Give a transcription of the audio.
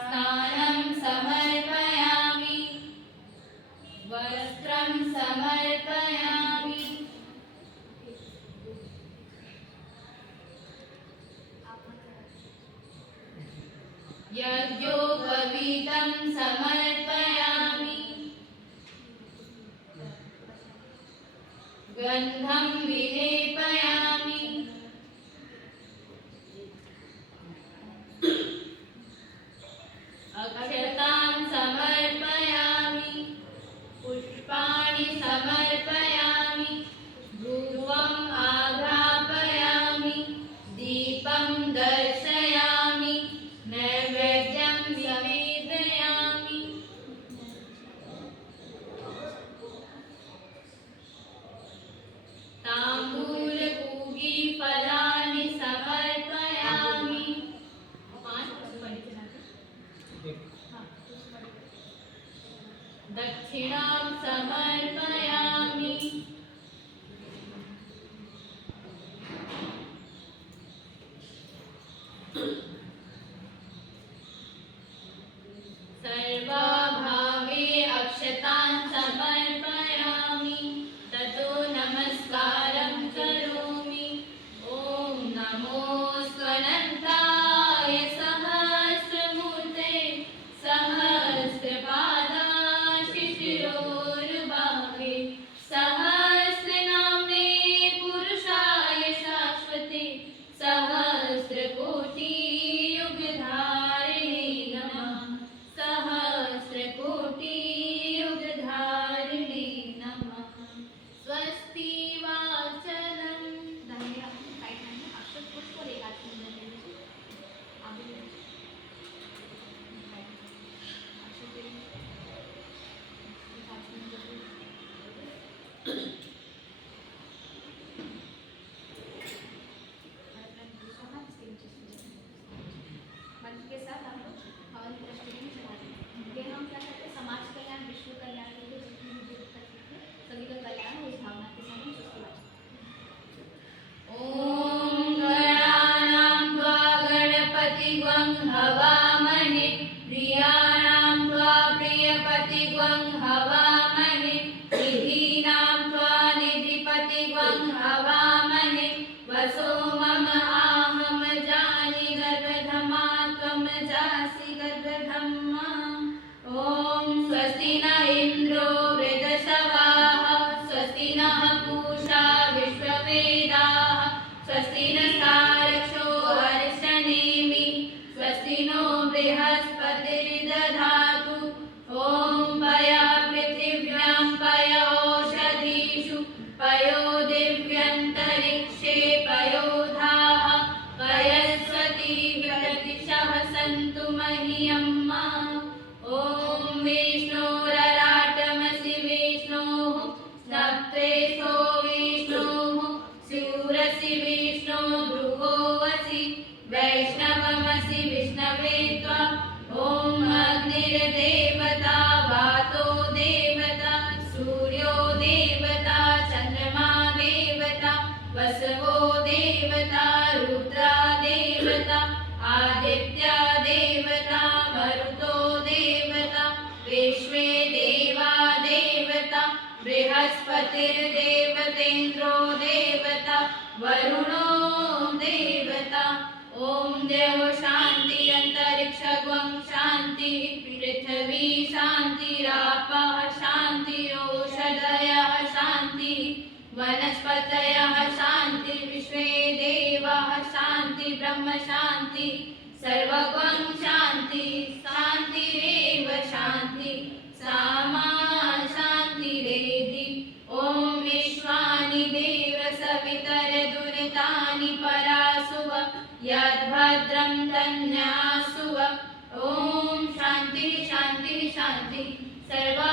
स्नानं समर्पयामि वस्त्रं समर्पयामि यज्ञोपवीतं समर्पयामि गन्धं विलेपयामि अक्षतां समर्पयामि पुष्पाणि समर्पयामि धूपम् आघ्रापयामि दीपं दर्शयामि नैवेद्यं निवेदयामि ताम्बूलपूगीफलानि समर्पयामि दक्षिणां समर्पयामि सर्वभावे अक्षतां समर्पयामि ततो नमस्कारं करोमि ॐ नमो स्वनन्ताय सहस्रमूर्ते सहस्रपादाशिशिरोरुबाहे सहस्रनाम्ने पुरुषाय शाश्वते सहस्रकोटियुगधारिणे नमः सहस्रकोटियुगधारिणे नमः स्वस्ति वाचनं मंत्र के साथ हम लोग हवन की अष्टमी चलाते हैं। ये हम क्या करते हैं, समाज कल्याण विश्व कल्याण के लिए जितनी भी दिक्कत है सभी का कल्याण हो, इस भावना के साथ हम उसको ॐ गणानां त्वा गणपतिग्वं हवामहे प्रियाणां त्वा प्रियपतिग्वं हवामहे निधीनां त्वा निधिपतिग्वं हवामहे वसो मम आहं जानि गर्भधमा त्वं जासि गर्भधम्मा ॐ स्वस्ति न इन्द्रो वृद्धश्रवाः स्वस्ति नः पूषा विश्ववेदाः स्वस्ति नस्तार्क्ष्यो अरिष्टनेमि स्वस्ति नो बृहस्पतिर्दधातु ॐ पयः पृथिव्यां पय ओषधीषु पयो दिव्यन्तरिक्षे पयोधाः पयस्वती विरतिशः सन्तु मह्यम्मा ॐ विष्णोरराटमसि विष्णोः स्तप्त्रेशो विष्णोः स्यूरसि विष्णो भृगोऽसि वैष्णवमसि विष्णवे त्वा ॐ अग्निर्देवता वातो देवता सूर्यो देवता चन्द्रमा देवता वसवो देवता रुद्रा देवता आदित्या देवता मरुतो देवता विश्वे देवा देवता बृहस्पतिर्देवतेन्द्रो देवता वरुणो देवता ॐ देवो शान्ति अन्तरिक्षगं शान्ति पृथिवी शान्तिरापः शान्तिरोषधयः शान्ति वनस्पतयः शान्ति विश्वे देवाः शान्ति ब्रह्म शान्ति सर्वगं शान्ति शान्तिरेव शान्ति सामा शान्तिरेधि ॐ विश्वानि देव सवितरदुरितानि परासुव यद्भद्रं तन्यासुव ॐ शान्तिः शान्तिः शान्तिः सर्वा